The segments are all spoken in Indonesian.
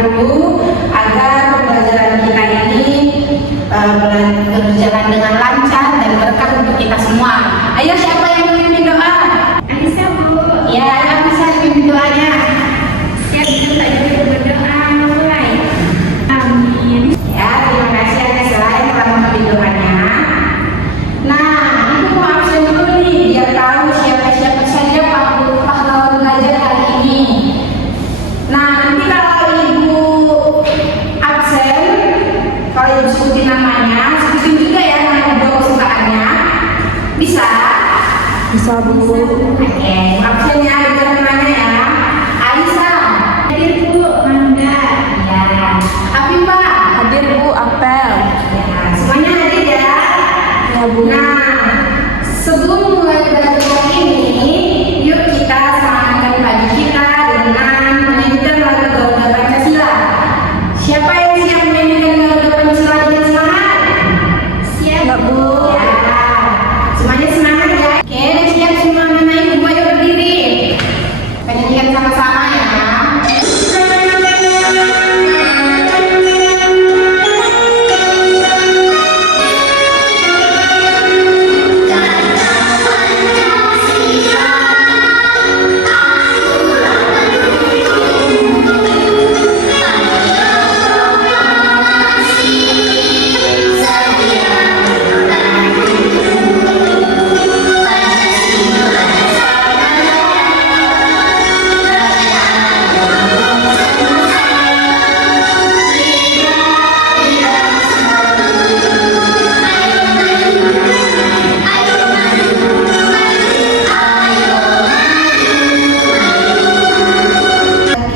dulu agar pembelajaran kita ini berjalan dengan lancar dan berkah untuk kita semua. Ayo, siapa yang memimpin doa? Anissa, Bu. Ya, ayo bisa memimpin doanya. Siap, Bu. Tak jauh berdoa, mulai. Amin. Ya, terima kasih Anissa yang telah memimpin doanya. Nah, Ibu mau absen dulu nih, biar tahu siapa-siapa saja pahlawan belajar hari ini. Nah, nanti kalau Ibu absen, kalau Ibu sebutin namanya, sebutin juga ya nama buah kesukaannya. Bisa? Bisa, Bu. Oke, absennya ada namanya ya. Aisyah. Hadir, Bu. Mangga. Ya. Afifah. Hadir, Bu. Apel. Ya, semuanya hadir ya. Ya, Bu. Nah, sebelum mulai belajar hari ini, yuk kita semangatkan pagi kita dengan menyanyikan lagu Garuda Pancasila. Siapa yang siap menyanyikan Garuda Pancasila dengan semangat? Siap, Ya, Bu. Ya, semuanya semangat ya. Oke, siap semua anak ibu, ayo berdiri. Kita nyanyikan sama-sama ya.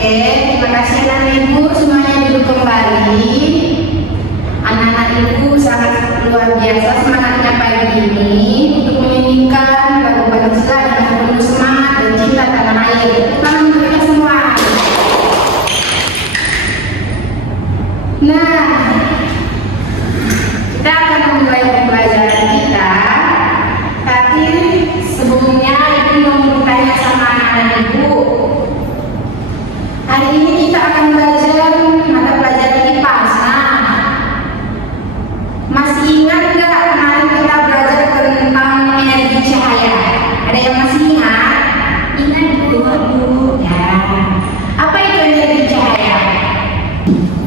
Oke, terima kasih anak ibu, semuanya duduk kembali. Anak-anak ibu sangat luar biasa semangatnya pagi ini untuk menyanyikan lagu Pancasila dengan penuh semangat dan cinta tanah air. Tangan untuk kita semua. Nah, kita akan memulai pembelajaran kita. Tapi sebelumnya ibu mau bertanya sama anak-anak ibu. Hari ini kita akan belajar mata pelajaran IPA. Nah, masih ingat nggak kemarin kita belajar tentang energi cahaya? Ada yang masih ingat? Ingat, Bu. Ya. Apa itu energi cahaya?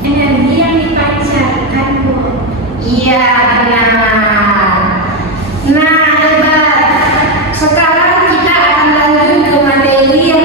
Energi yang dipancarkan, Bu. Iya, benar. Nah, hebat. Sekarang kita akan lanjut ke materi yang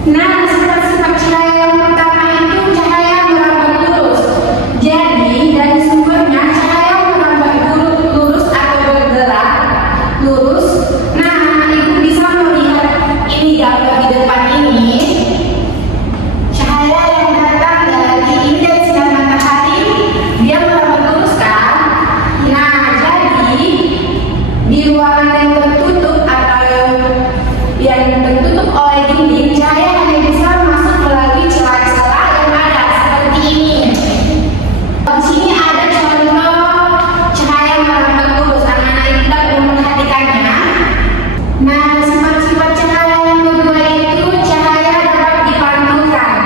Nah, sifat-sifat cahaya yang pertama itu cahaya merambat lurus. Jadi, dari sumbernya cahaya merambat lurus atau bergerak lurus. Nah, ibu bisa melihat ini gambar di depan ini. Cahaya yang datang dari sinar matahari, dia merambat lurus kan? Nah, jadi di ruangan yang tertutup atau yang tertutup oleh dinding, cahaya hanya bisa masuk melalui celah-celah yang ada seperti ini. Di sini ada contoh cahaya merambat lurus. Anak-anak ibu dapat memperhatikannya. Nah, sifat-sifat cahaya yang kedua itu cahaya dapat dipantulkan.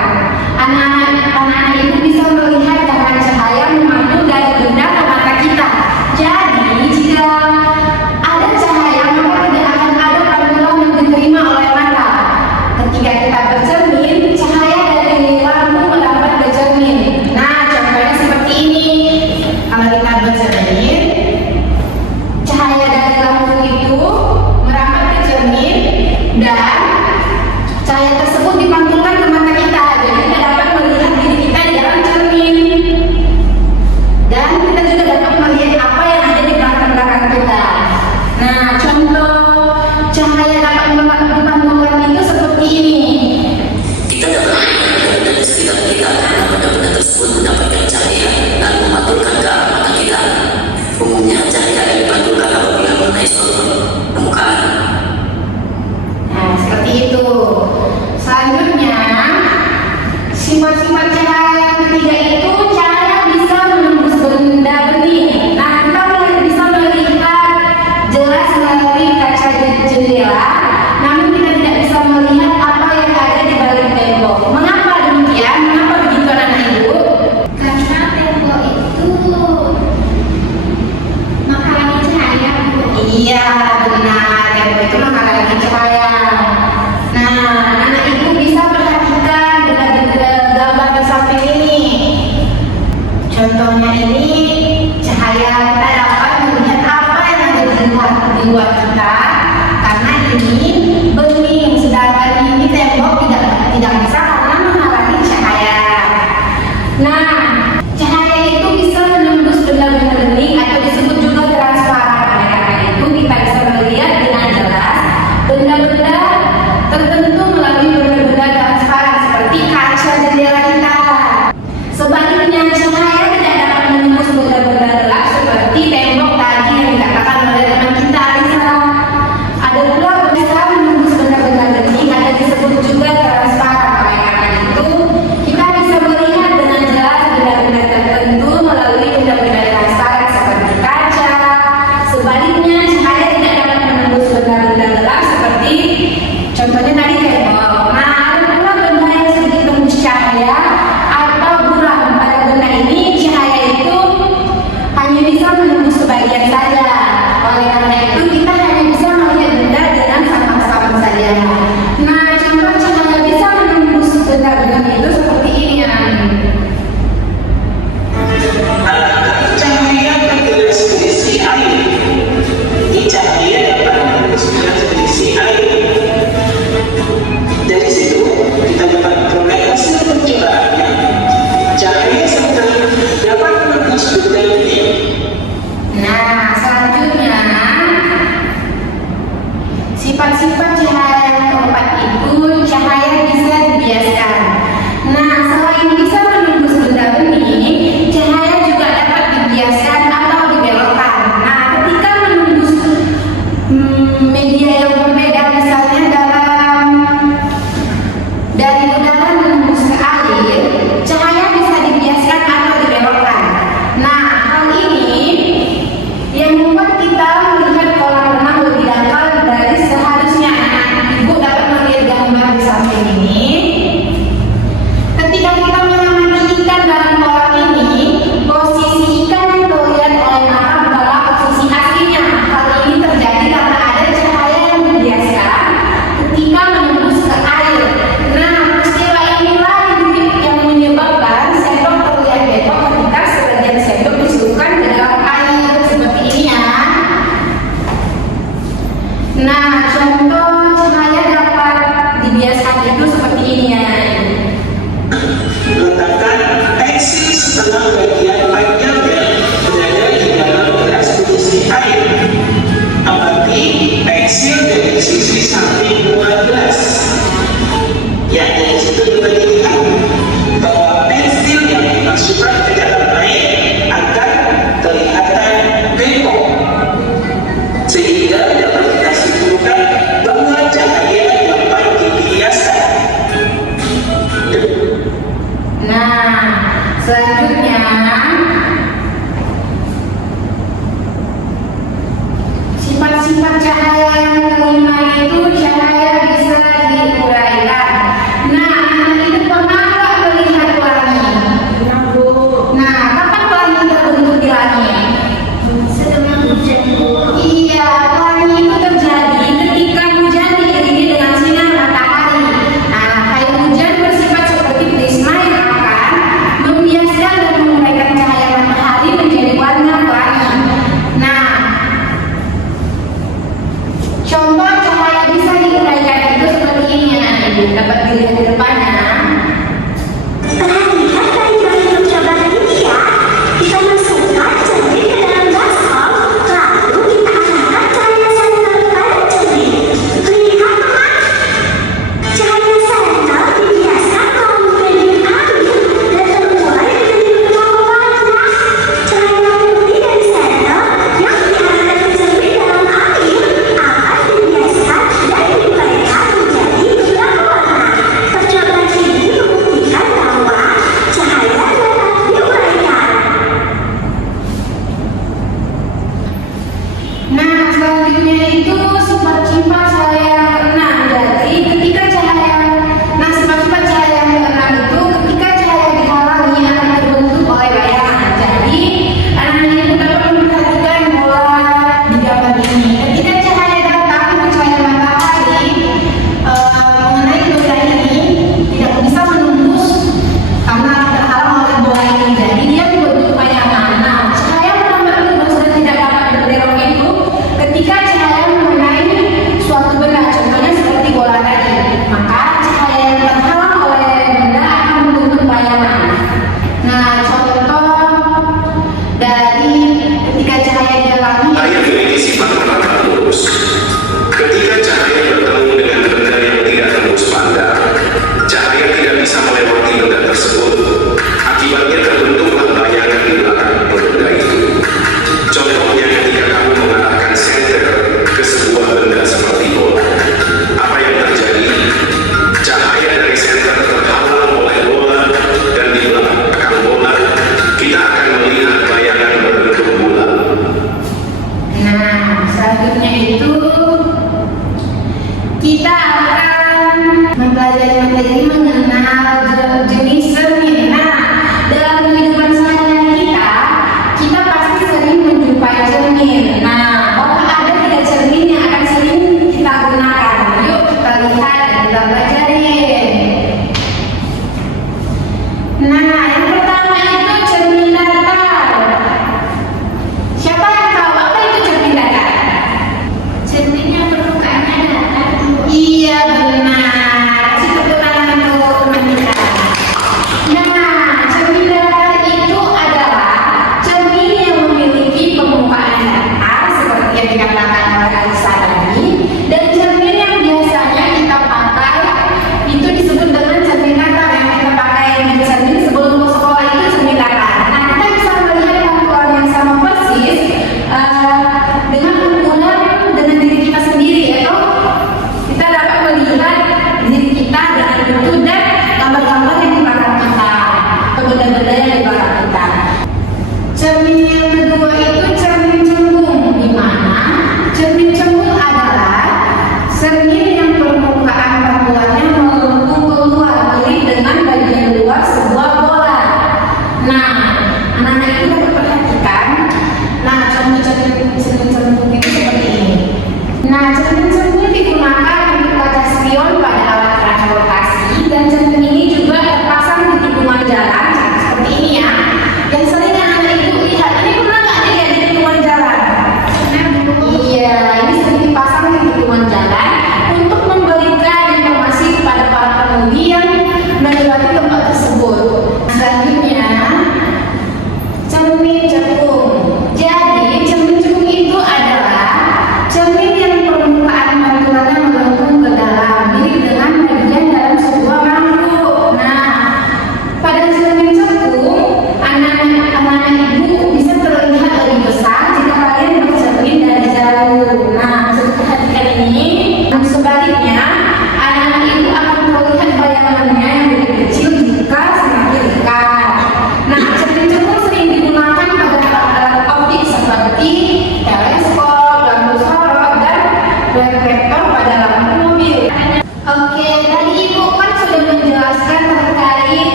Anak-anak ibu bisa melihat dengan cahaya memantul dari benda ke mata kita. Jadi, jika ada cahaya, maka tidak akan ada pantulan yang diterima oleh mata. Ketika kita bercermin, cahaya dari lampu merambat ke cermin. Nah, contohnya seperti ini. Kalau kita bercermin, cahaya dari lampu itu merambat ke cermin dan cahaya tersebut dipantulkan ke mata kita. Jadi kita dapat melihat diri kita di dalam cermin. Dan kita juga dapat melihat apa yang ada di belakang kita. Nah, contoh cahaya dapat dipantulkan itu seperti ini. Kita dapat melihat benda di sekitar kita karena benda-benda tersebut mendapatkan cahaya dan memantulkan ke arah mata kita. Umumnya cahaya yang dipantulkan apabila mengenai suatu permukaan. Nah, seperti itu. Selanjutnya, sifat-sifat cahaya yang ketiga itu cahaya bisa menembus benda bening. Nah, kita bisa melihat jelas melalui kaca jendela, namun kita tidak bisa melihat apa yang ada di balik tembok. Mengapa demikian? Mengapa begitu anak ibu? Karena tembok itu menghalangi cahaya, Bu. Iya, benar. Tembok itu menghalangi cahaya. Nah, anak ibu bisa perhatikan gambar di samping ini. tentang bagian panjangnya berada di dalam gelas berisi air. Amati pensil dari sisi samping luar gelas. Ya, dari situ dapat dilihat bahwa pensil yang dimasukkan ke dalam air akan kelihatan bengkok, sehingga dapat kita simpulkan bahwa cahaya dapat dibiaskan. Nah, selanjutnya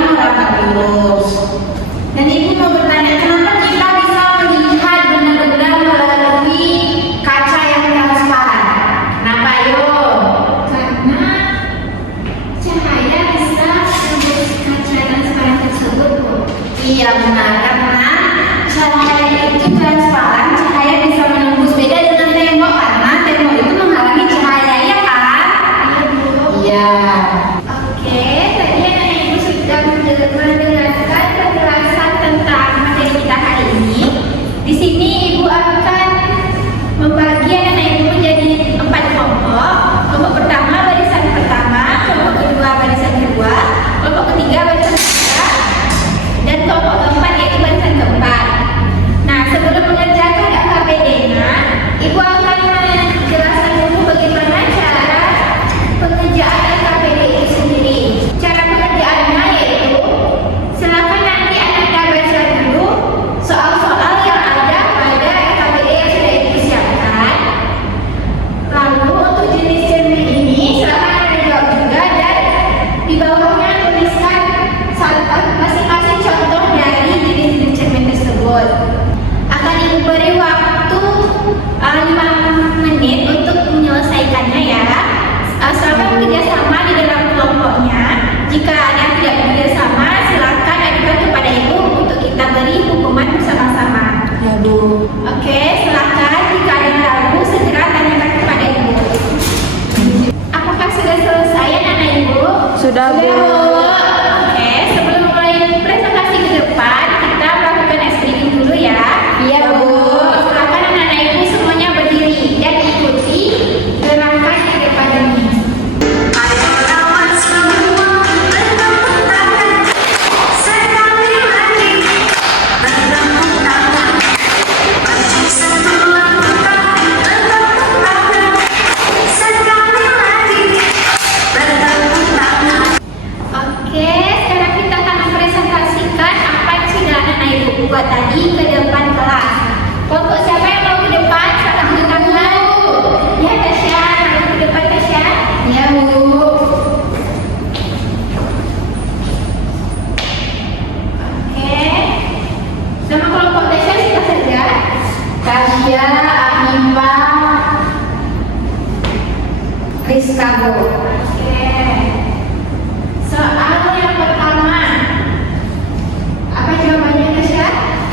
merapat lurus. Dan ibu mau bertanya, kenapa kita bisa melihat benda-benda melalui kaca yang transparan? Kenapa yo? Karena cahaya bisa menembus kaca transparan tersebut, Bu. Iya benar, karena cahaya itu transparan, cahaya bisa menembus. Beda dengan tembok, karena tembok itu menghalangi cahaya, ya kan? Iya, Bu. Iya. Oke, tadi anak ibu sudah mendengarkan penjelasan tentang materi kita hari ini. Di sini ibu akan membagi anak ibu menjadi 4 kelompok. Kelompok pertama barisan pertama, kelompok kedua barisan kedua, kelompok ketiga barisan ketiga, dan kelompok keempat yaitu barisan keempat. Nah, sebelum mengerjakan KKPD-nya, ibu akan menjelaskan dulu bagaimana cara pengerjaan KKPD itu sendiri. Cara pengerjaannya yaitu silakan nanti Anda baca dulu soal-soal yang ada pada KKPD yang sudah dipersiapkan. Lalu untuk jenis cermin ini silakan Anda jawab juga, dan di bawahnya tuliskan masing-masing contoh dari jenis cermin tersebut. Akan ibu beri waktu 5 menit untuk menyelesaikannya ya. Asalkan bekerja sama di dalam kelompoknya. Jika ada yang tidak bekerja sama, silakan ajukan kepada ibu untuk kita beri hukuman bersama-sama. Ya, Bu. Oke, silakan. Jika ada yang ragu, segera tanyakan kepada ibu. Apakah sudah selesai anak ibu? Sudah, Bu. Oke, sebelum mulai presentasi ke depan, kita melakukan screening dulu ya. Iya, Bu. Silakan anak ibu semuanya berdiri dan ikuti gerakan di depan ini. Oke, sekarang kita akan mempresentasikan apa yang sudah anak ibu buat tadi ke depan kelas. Kelompok siapa yang mau ke depan? Silakan tunjuk tangan. Ya, Tasya, mau ke depan Tasya? Iya, Bu. Oke. Nama kelompok Tasya siapa saja? Tasya, Ahimba, Rizka, Bu. Oke. Soal yang pertama. Apa jawabannya Tasya?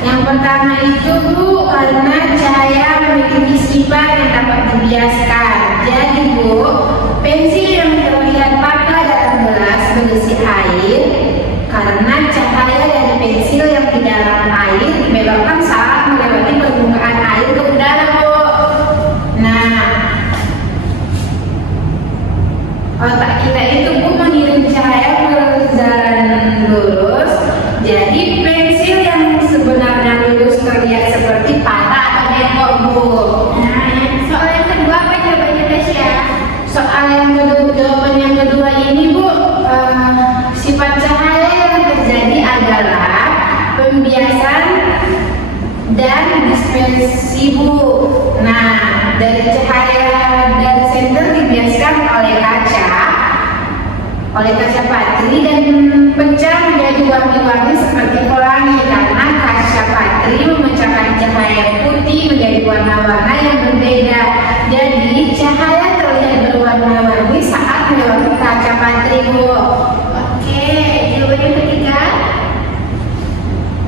Yang pertama itu, Bu, karena cahaya memiliki sifat yang dapat dibiaskan. Jadi, Bu, pensil yang terlihat pada dalam gelas berisi air karena cahaya dari pensil yang di dalam air dibelokkan saat melewati permukaan air ke udara, Bu. Nah, otak kita itu, Bu, mengirim cahaya berjalan lurus. Jadi pensil yang sebenarnya lurus terlihat seperti patah atau bengkok, Bu. Nah, soal yang kedua apa jawabannya Tasya? Soal yang kedua, jawaban yang kedua ini, Bu, sifat cahaya yang terjadi adalah pembiasan dan dispersi, Bu. Nah, dari cahaya dari senter dibiaskan oleh kaca patri dan pecah menjadi warna-warni seperti pelangi karena kaca patri memecahkan cahaya putih menjadi warna-warna yang berbeda. Jadi cahaya terlihat berwarna-warni saat melewati kaca patri, Bu. Oke, jawaban yang ketiga.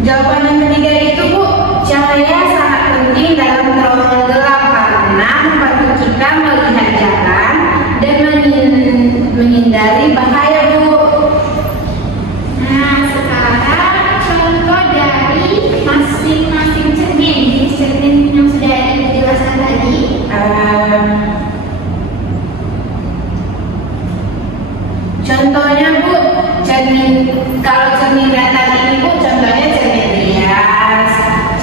Jawaban yang ketiga itu, Bu, cahaya sangat penting dalam terowongan gelap karena membantu kita melihat jalan dan menghindari bahaya, Bu. Nah, sekarang contoh dari masing-masing cermin. Jenis cermin yang sudah dijelaskan tadi. Contohnya, Bu, kalau cermin datar ini, Bu, contohnya cermin rias,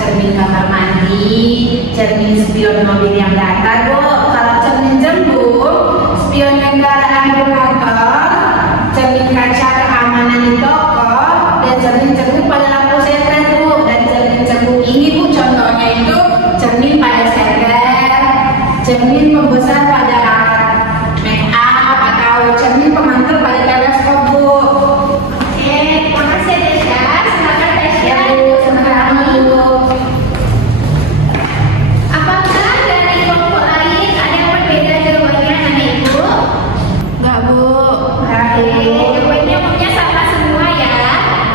cermin kamar mandi, cermin spion mobil yang datar, Bu. Kalau cermin jembut, spion kendaraan bermotor, cermin kaca keamanan di toko, dan cermin cekuk pada lampu senter, Bu. Dan cermin cekuk ini, Bu, contohnya itu cermin pada senter, cermin pembesar pada alat make up, atau cermin pemantul pada teleskop, Bu. Oke, terima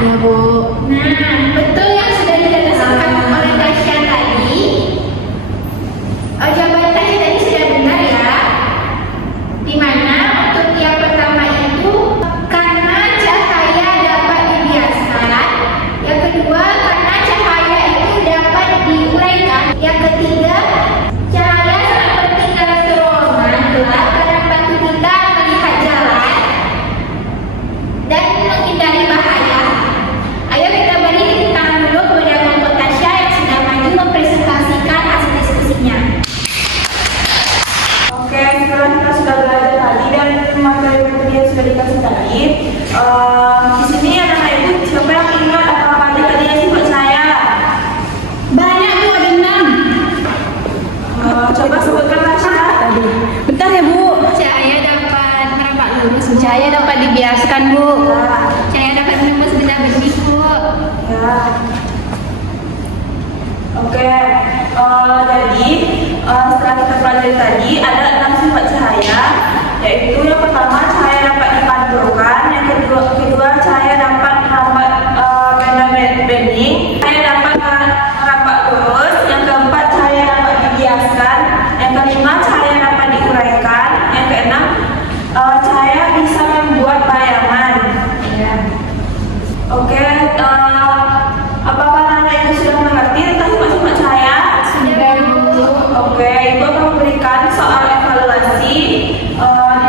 Ya, Bu. Nah, betul yang sudah dikatakan oleh Tasya tadi. Jawabannya tadi sudah benar ya. Di mana untuk yang pertama itu karena cahaya dapat dibiaskan, yang kedua karena cahaya itu dapat diuraikan, yang ketiga cahaya sangat penting dalam terowongan gelap karena membantu kita melihat jalan dan menghindari bahaya. Ayo kita beri tepuk tangan dulu kepada kelompok Tasya yang sudah maju mempresentasikan hasil diskusinya. Oke, setelah kita sudah belajar tadi dan materi yang sudah dikasih tadi, di sini anak-anak ibu siapa yang ingat apa aja tadi yang sifat saya? Banyak Bu, ada 6. Coba sebutkan Tasya. Bentar ya Bu. Cahaya dapat merambat lurus, Cahaya dapat dibiaskan Bu. cahaya dapat menembus benda benih, Bu. Ya. Oke, jadi setelah kita pelajari tadi ada 6 sifat cahaya, yaitu yang pertama cahaya dapat dipantulkan, yang kedua cahaya dapat merambat benda bening, cahaya dapat merambat lurus, yang keempat cahaya dapat dibiaskan, yang kelima cahaya dapat diuraikan, yang keenam cahaya bisa membuat bayangan. Ya. Oke, apakah anak ibu sudah mengerti tentang sifat-sifat cahaya? Sudah, Bu. Oke, ibu akan memberikan soal evaluasi.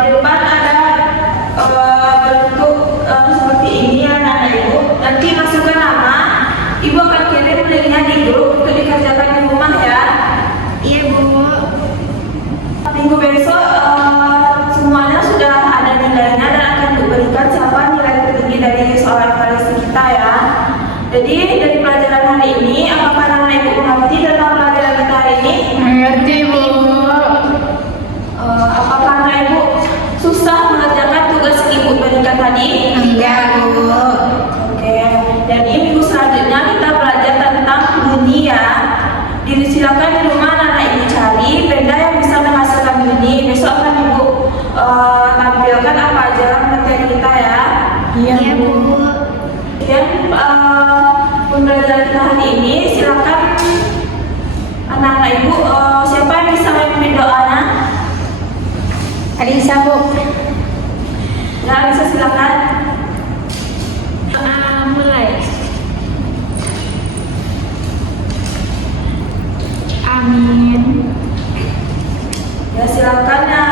Di depan ada bentuk seperti ini ya anak ibu. Nanti masukkan nama. Ibu akan kirim linknya di grup untuk dikerjakan di rumah ya. Iya, Bu. Minggu besok semuanya sudah ada nilainya dan akan diberikan siapa nilai tertinggi dari soal evaluasi kita ya. Jadi dari pelajaran hari ini, apakah anak ibu mengerti tentang pelajaran kita hari ini? Mengerti Bu. Apakah anak ibu susah mengerjakan tugas ibu berikan tadi? Enggak Bu. Oke. Jadi minggu selanjutnya kita belajar tentang bunyi ya. Silakan di rumah anak ibu cari benda yang bisa menghasilkan bunyi. Besok akan ibu tampilkan apa aja materi kita ya. Iya, Bu. Kemudian pembelajaran kita hari ini silakan anak-anak ibu siapa yang bisa memimpin doanya? Alisa Bu. Ya, bisa silakan. Mulai. Amin. Ya silakan ya